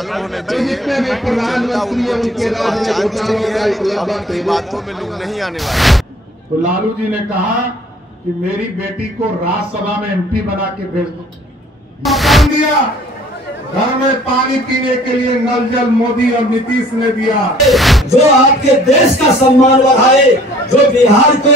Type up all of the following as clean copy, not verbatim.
मालूम होने चाहिए। जनता उनको ठीक से पहचान चुकी है, अब उनकी बातों में लोग नहीं आने वाले। तो लालू जी ने कहा कि मेरी बेटी को राज्यसभा में MP बना के भेज दो। मकान दिया, घर में पानी पीने के लिए नल जल मोदी और नीतीश ने दिया। जो आपके देश का सम्मान बढ़ाए, जो बिहार को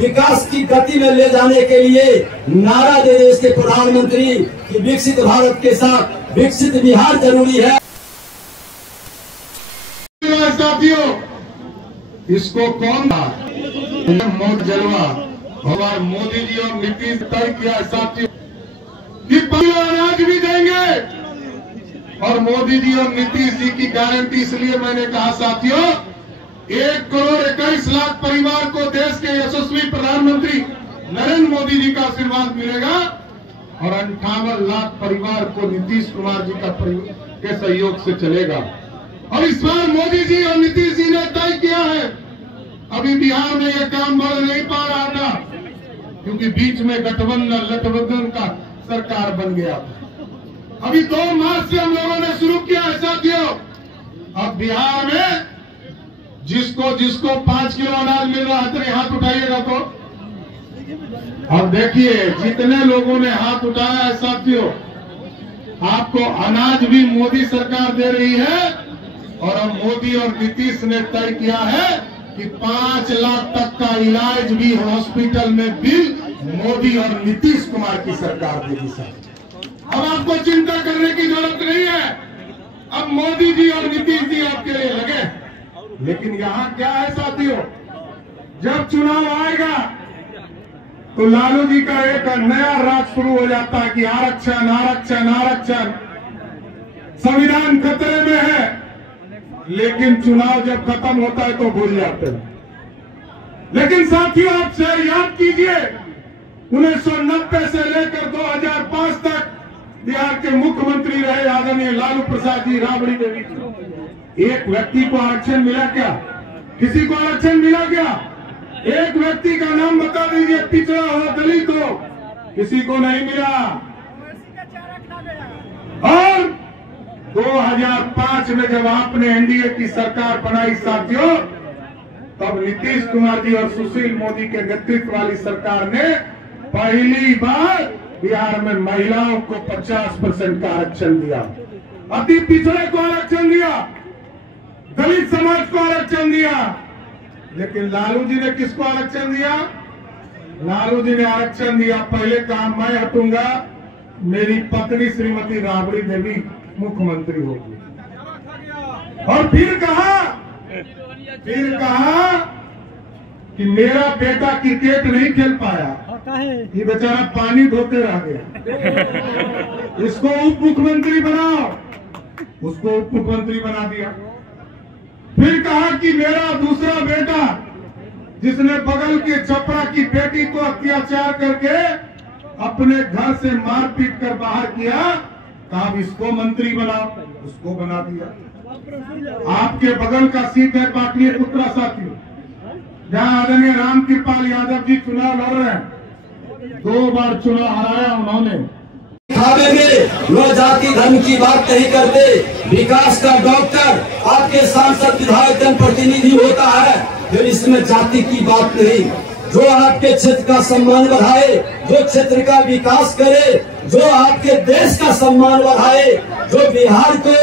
विकास की गति में ले जाने के लिए नारा दे देश के प्रधानमंत्री कि विकसित भारत के साथ विकसित बिहार जरूरी है। साथियों, इसको कौन था? मौत जलवा और मोदी जी और नीतीश तय किया साथियों कि अनाज भी देंगे, और मोदी जी और नीतीश जी की गारंटी। इसलिए मैंने कहा साथियों, 1,21,00,000 परिवार को देश के यशस्वी प्रधानमंत्री नरेंद्र मोदी जी का आशीर्वाद मिलेगा, और 58 लाख परिवार को नीतीश कुमार जी के सहयोग से चलेगा। और इस बार मोदी जी और नीतीश जी ने तय किया है। अभी बिहार में यह काम बढ़ नहीं पा रहा था, क्योंकि बीच में गठबंधन का सरकार बन गया। अभी 2 मार्च से हम लोगों ने शुरू किया है साथियों। अब बिहार में जिसको 5 किलो अनाज मिल रहा है, तो हाथ उठाइएगा। तो अब देखिए, जितने लोगों ने हाथ उठाया है साथियों, आपको अनाज भी मोदी सरकार दे रही है। और अब मोदी और नीतीश ने तय किया है कि 5 लाख तक का इलाज भी हॉस्पिटल में बिल मोदी और नीतीश कुमार की सरकार देगी सर। अब आपको चिंता करने की जरूरत नहीं है। अब मोदी जी और नीतीश जी आपके लिए लगे। लेकिन यहाँ क्या है साथियों, जब चुनाव आएगा तो लालू जी का एक नया राज शुरू हो जाता है कि आरक्षण आरक्षण आरक्षण। संविधान खतरे में है, लेकिन चुनाव जब खत्म होता है तो भूल जाते हैं। लेकिन साथियों, आप याद कीजिए, 1990 से लेकर 2005 तक बिहार के मुख्यमंत्री रहे आदरणीय लालू प्रसाद जी राबड़ी देवी। एक व्यक्ति को आरक्षण मिला क्या? किसी को आरक्षण मिला क्या? एक व्यक्ति का नाम बता दीजिए, पिछड़ा हो, दलित हो, किसी को नहीं मिला। और 2005 में जब आपने NDA की सरकार बनाई साथियों, तब नीतीश कुमार जी और सुशील मोदी के नेतृत्व वाली सरकार ने पहली बार बिहार में महिलाओं को 50% का आरक्षण दिया, अति पिछड़े को आरक्षण दिया, दलित समाज को आरक्षण दिया। लेकिन लालू जी ने किसको आरक्षण दिया? लालू जी ने आरक्षण दिया, पहले कहा मैं हटूंगा, मेरी पत्नी श्रीमती राबड़ी देवी मुख्यमंत्री होगी। और फिर कहा कि मेरा बेटा क्रिकेट नहीं खेल पाया, ये बेचारा पानी धोते रह गया, इसको उप मुख्यमंत्री बनाओ, उसको उप मुख्यमंत्री बना दिया। फिर कहा कि मेरा दूसरा बेटा, जिसने बगल के छपरा की बेटी को अत्याचार करके अपने घर से मारपीट कर बाहर किया, आप इसको मंत्री बनाओ, उसको बना दिया। आपके बगल का सीट है पाटलिपुत्रा साथियों, जहां आदरणीय रामकृपाल यादव जी चुनाव लड़ रहे हैं। 2 बार चुनाव हराया उन्होंने। वह जाति धर्म की बात नहीं करते। विकास का डॉक्टर आपके सांसद विधायक जनप्रतिनिधि होता है, फिर इसमें जाति की बात नहीं। जो आपके क्षेत्र का सम्मान बढ़ाए, जो क्षेत्र का विकास करे, जो आपके देश का सम्मान बढ़ाए, जो बिहार को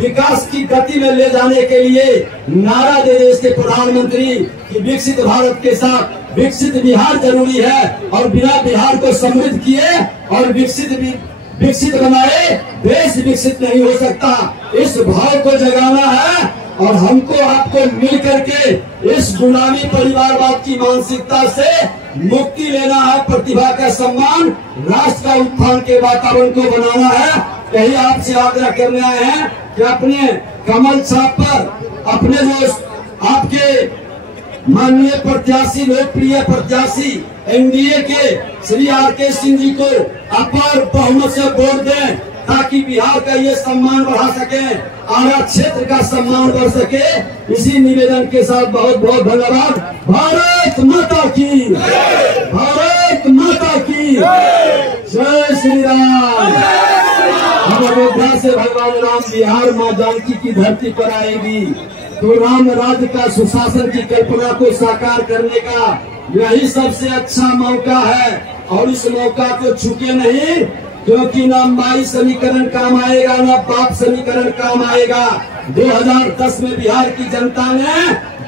विकास की गति में ले जाने के लिए नारा दे देश के प्रधानमंत्री कि विकसित भारत के साथ विकसित बिहार जरूरी है, और बिना बिहार को समृद्ध किए और विकसित बनाए देश विकसित नहीं हो सकता। इस भाव को जगाना है, और हमको आपको मिल करके इस गुलामी परिवारवाद की मानसिकता से मुक्ति लेना है। प्रतिभा का सम्मान, राष्ट्र का उत्थान के वातावरण को बनाना है। यही आपसे आग्रह करने आए हैं कि अपने कमल छाप पर अपने जो आपके माननीय प्रत्याशी, लोकप्रिय प्रत्याशी NDA के श्री RK सिंह जी को अपार बहुमत से वोट दें, ताकि बिहार का ये सम्मान बढ़ा सके, आरा क्षेत्र का सम्मान बढ़ सके। इसी निवेदन के साथ बहुत बहुत धन्यवाद। भारत माता की, भारत माता की जय श्री राम। अयोध्या से भगवान राम बिहार माँ जानकी की धरती पर आएगी तो राम राज्य का सुशासन की कल्पना को साकार करने का यही सबसे अच्छा मौका है। और इस मौका को छूके नहीं, क्योंकि ना माई समीकरण काम आएगा ना बाप समीकरण काम आएगा। 2010 में बिहार की जनता ने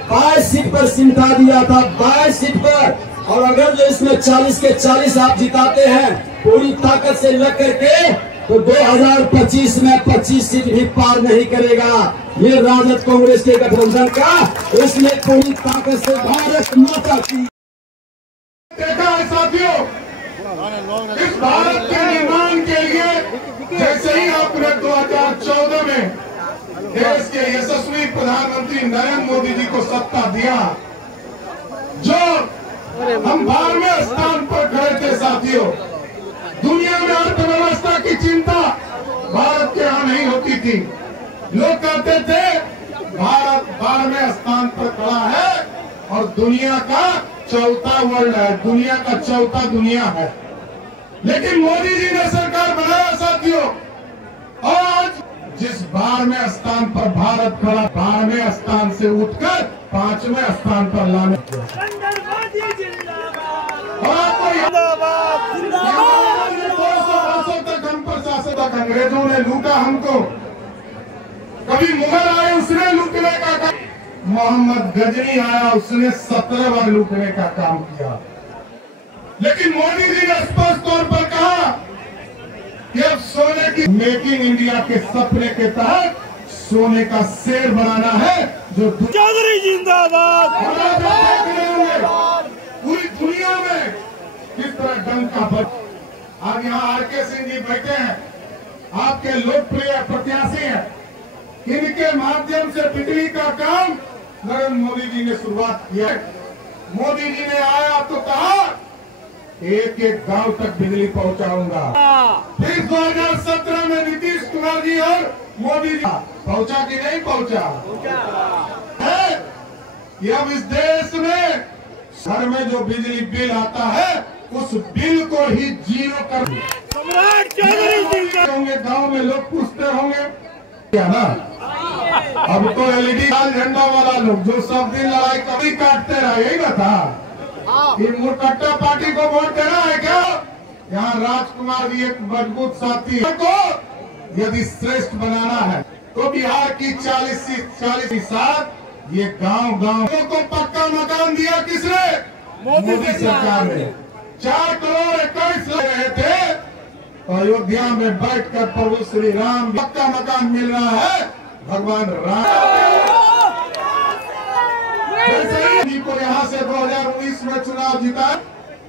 22 सीट पर सिमटा दिया था, 22 सीट पर। और अगर जो इसमें 40 के 40 आप जिताते हैं पूरी ताकत से लग करके, तो 2025 में 25 सीट भी पार नहीं करेगा ये राजद कांग्रेस के गठबंधन का। इसमें पूरी ताकत से भारत माता की देखा है साथियों, इस भारत के निर्माण के लिए जैसे ही आपने 2014 में देश के यशस्वी प्रधानमंत्री नरेंद्र मोदी जी को सत्ता दिया, जो हम 12वें स्थान पर खड़े थे साथियों। दुनिया में अर्थव्यवस्था की चिंता भारत के यहाँ नहीं होती थी। लोग कहते थे भारत 12वें स्थान पर खड़ा है और दुनिया का चौथा वर्ल्ड है, दुनिया का चौथा दुनिया है। लेकिन मोदी जी ने सरकार बनाया साथियों, आज जिस 12वें स्थान पर भारत खड़ा, 12वें स्थान से उठकर 5वें स्थान पर लाने, और आपको 200 वर्षों तक हम पर शासन तक अंग्रेजों ने लूटा हमको। कभी मुगल आए उसने लूटने का काम, मोहम्मद गजनी आया उसने 17 बार लूटने का काम किया। लेकिन मोदी जी ने स्पष्ट तौर पर कहा कि अब सोने की मेकिंग इंडिया के सपने के तहत सोने का शेर बनाना है, जो चौधरी जिंदाबाद। पूरी दुनिया में किस तरह डंका बज। आज यहाँ आरके सिंह जी बैठे हैं, आपके लोकप्रिय प्रत्याशी हैं। इनके माध्यम से बिजली का काम नरेंद्र मोदी जी ने शुरुआत किया। मोदी जी ने आया तो कहा एक एक गांव तक बिजली पहुंचाऊंगा। फिर 2017 में नीतीश कुमार जी और मोदी जी पहुंचा कि नहीं पहुंचा है कि अब इस देश में घर में जो बिजली बिल आता है उस बिल को ही जीरो कर होंगे। गांव में लोग पूछते होंगे क्या ना, अब तो एलईडी लाल झंडा वाला लोग जो सब दिन लड़ाई कभी काटते रहे, यही ना था। ये मुरकट्टा पार्टी को वोट देना है क्या? यहाँ राजकुमार जी एक मजबूत साथी को यदि श्रेष्ठ बनाना है तो बिहार की 40 साथ ये गांव को पक्का मकान दिया किसने? मोदी सरकार ने। 4 करोड़ 21 लाख रहे थे, अयोध्या में बैठकर प्रभु श्री राम पक्का मकान मिल रहा है। भगवान राम को यहाँ से 2019 में चुनाव जीता,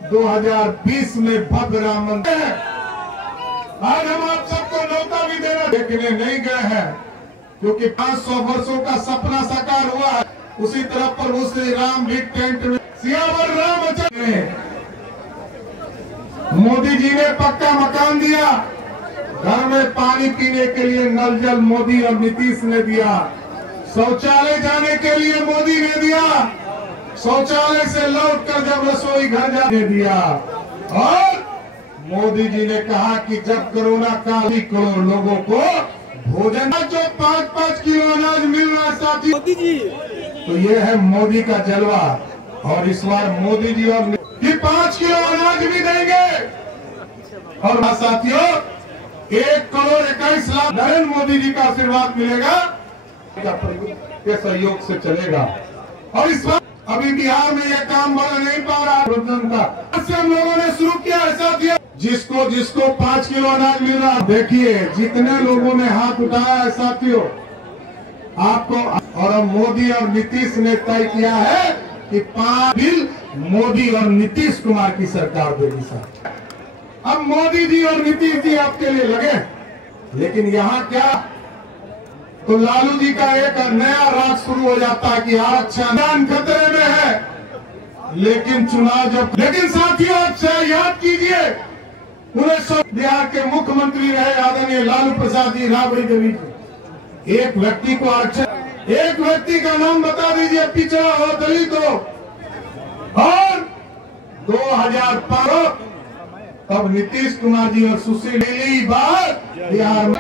2020 में भव्य राम मंदिर है। आज हम आप सबको न्योता भी देना देखने नहीं गए हैं, क्योंकि 500 वर्षों का सपना साकार हुआ है। उसी तरह प्रभु श्री राम भी टेंट में सियावर रामचंद्र। मोदी जी ने पक्का मकान दिया, घर में पानी पीने के लिए नल जल मोदी और नीतीश ने दिया, शौचालय जाने के लिए मोदी ने दिया, शौचालय से लौटकर जब रसोई घर जाने दिया। और मोदी जी ने कहा कि जब कोरोना काल 1 करोड़ लोगों को भोजन जो 5-5 किलो अनाज मिल रहा है साथी मोदी जी, तो ये है मोदी का जलवा। और इस बार मोदी जी और 5 किलो अनाज भी देंगे। और साथियों 1 करोड़ 21 लाख नरेंद्र मोदी जी का आशीर्वाद मिलेगा, के सहयोग से चलेगा। और इस बार अभी बिहार में यह काम बना नहीं पा रहा का से हम लोगों ने शुरू किया है साथियों। जिसको 5 किलो अनाज मिल रहा, देखिए जितने लोगों ने हाथ उठाया है साथियों आपको। और अब मोदी और नीतीश ने तय किया है कि 5 बिल मोदी और नीतीश कुमार की सरकार देगी साथ। अब मोदी जी और नीतीश जी आपके लिए लगे, लेकिन यहाँ क्या, तो लालू जी का एक नया राज शुरू हो जाता है कि आरक्षण खतरे में है। लेकिन चुनाव लेकिन साथियों आप याद कीजिए 1900 बिहार के मुख्यमंत्री रहे आदरणीय लालू प्रसाद जी राबड़ी देवी जी। एक व्यक्ति को आरक्षण, एक व्यक्ति का नाम बता दीजिए पिछड़ा हो, दलित हो। और 2005 तब नीतीश कुमार जी और सुशील पहली बार बिहार में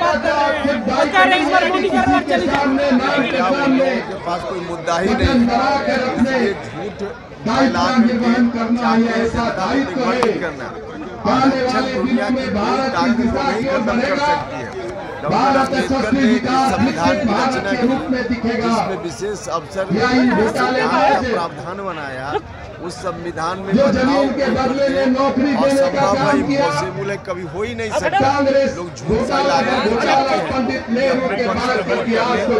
के पास कोई मुद्दा ही नहीं, झूठ निर्वहन करना है, ऐसा दायित्व करना दुनिया की ताकत को नहीं खत्म कर सकती है। संविधान की रचना जिसमें विशेष अवसर प्रावधान बनाया, उस संविधान में बदलाव असंभव है, इम्पॉसिबल है, कभी हो ही नहीं सकता। लोग झूठ फैलाने को चाहते हैं, अपने पक्ष को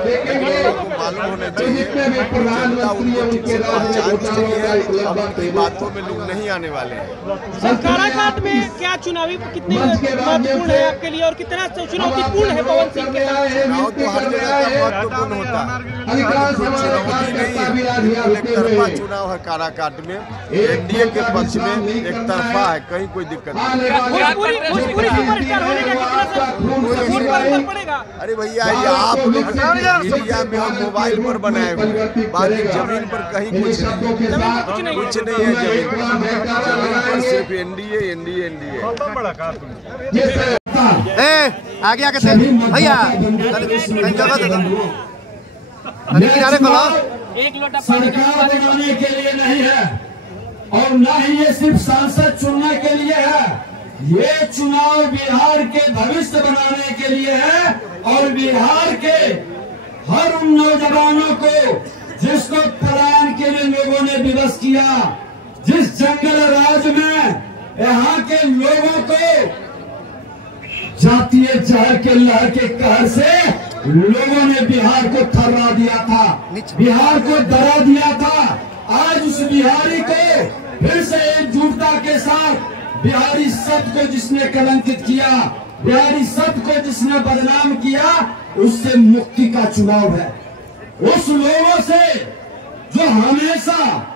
मालूम होना चाहिए, जनता उनको ठीक से पहचान चुकी है। अब उनकी बातों में लोग नहीं आने वाले हैं। काराकाट में क्या चुनावी कितने महत्वपूर्ण है आपके लिए और कितना चुनौतीपूर्ण है पवन सिंह के साथ? चुनाव तो हर जगह का महत्वपूर्ण होता है, चुनौती नहीं, एक तरफा चुनाव है काराकाट में, एनडीए के पक्ष में एक तरफा है, कहीं कोई दिक्कत नहीं। अरे भैया ये आप लोग मीडिया में हम मोबाइल पर बनाए हुए, बाकी जमीन पर कहीं कुछ नहीं है। जमीन पर सिर्फ एनडीए एनडीए एनडीए। आगे आगे भैया किनारे को सरकार बनाने के लिए नहीं है और न ही ये सिर्फ सांसद चुनने के लिए है, ये चुनाव बिहार के भविष्य बनाने के लिए है और बिहार के हर उन नौजवानों को जिसको पलायन के लिए लोगों ने विवश किया, जिस जंगल राज में यहाँ के लोगों को जातीय जहर के लहर के कहर से लोगों ने बिहार को थर्रा दिया था, बिहार को डरा दिया था। आज उस बिहारी को फिर से एकजुटता के साथ बिहारी शब्द को जिसने कलंकित किया, बिहारी शब्द को जिसने बदनाम किया, उससे मुक्ति का चुनाव है। उस लोगों से जो हमेशा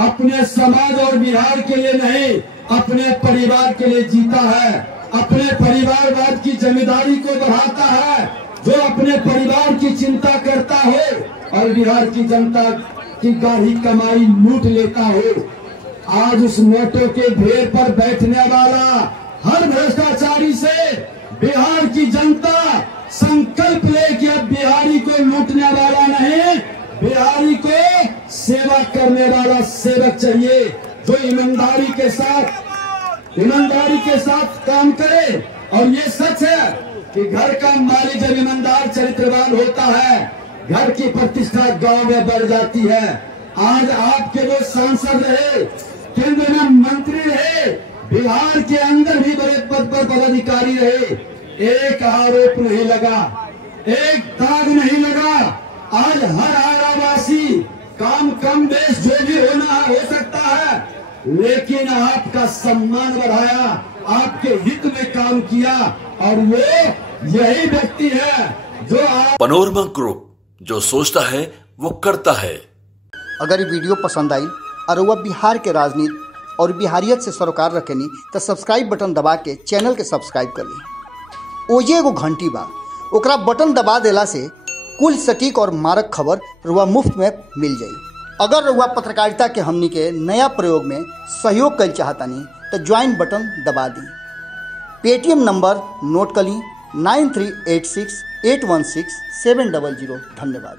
अपने समाज और बिहार के लिए नहीं, अपने परिवार के लिए जीता है, अपने परिवारवाद की जिम्मेदारी को बढ़ाता है, जो अपने परिवार की चिंता करता हो और बिहार की जनता की गाढ़ी कमाई लूट लेता हो। आज उस नोटों के ढेर पर बैठने वाला हर भ्रष्टाचारी से बिहार की जनता संकल्प ले कि अब बिहारी को लूटने वाला नहीं, बिहारी को सेवा करने वाला सेवक चाहिए, जो ईमानदारी के साथ काम करे। और ये सच है कि घर का मालिक जब ईमानदार चरित्रवान होता है, घर की प्रतिष्ठा गांव में बढ़ जाती है। आज आपके जो सांसद रहे, केंद्र में मंत्री रहे, बिहार के अंदर भी बड़े पद पर पदाधिकारी रहे, एक आरोप नहीं लगा, एक दाग नहीं लगा। आज हर आरावासी काम कम बेश जो भी होना हो सकता है, लेकिन आपका सम्मान बढ़ाया, आपके हित में काम किया और वो यही व्यक्ति है जो पनोरमा ग्रुप जो सोचता है वो करता है। अगर ये वीडियो पसंद आई और वह बिहार के राजनीति और बिहारियत से सरोकार रखेनी तो सब्सक्राइब बटन दबा के चैनल के सब्सक्राइब कर ली। ओजे एगो घंटी बा, ओकरा बटन दबा देला से कुल सटीक और मारक खबर रुआ मुफ्त में मिल जाई। अगर रुआ पत्रकारिता के हमनी के नया प्रयोग में सहयोग कर चाहतानी तो ज्वाइन बटन दबा दी। पेटीएम नंबर नोट कर ली 9386816700। धन्यवाद।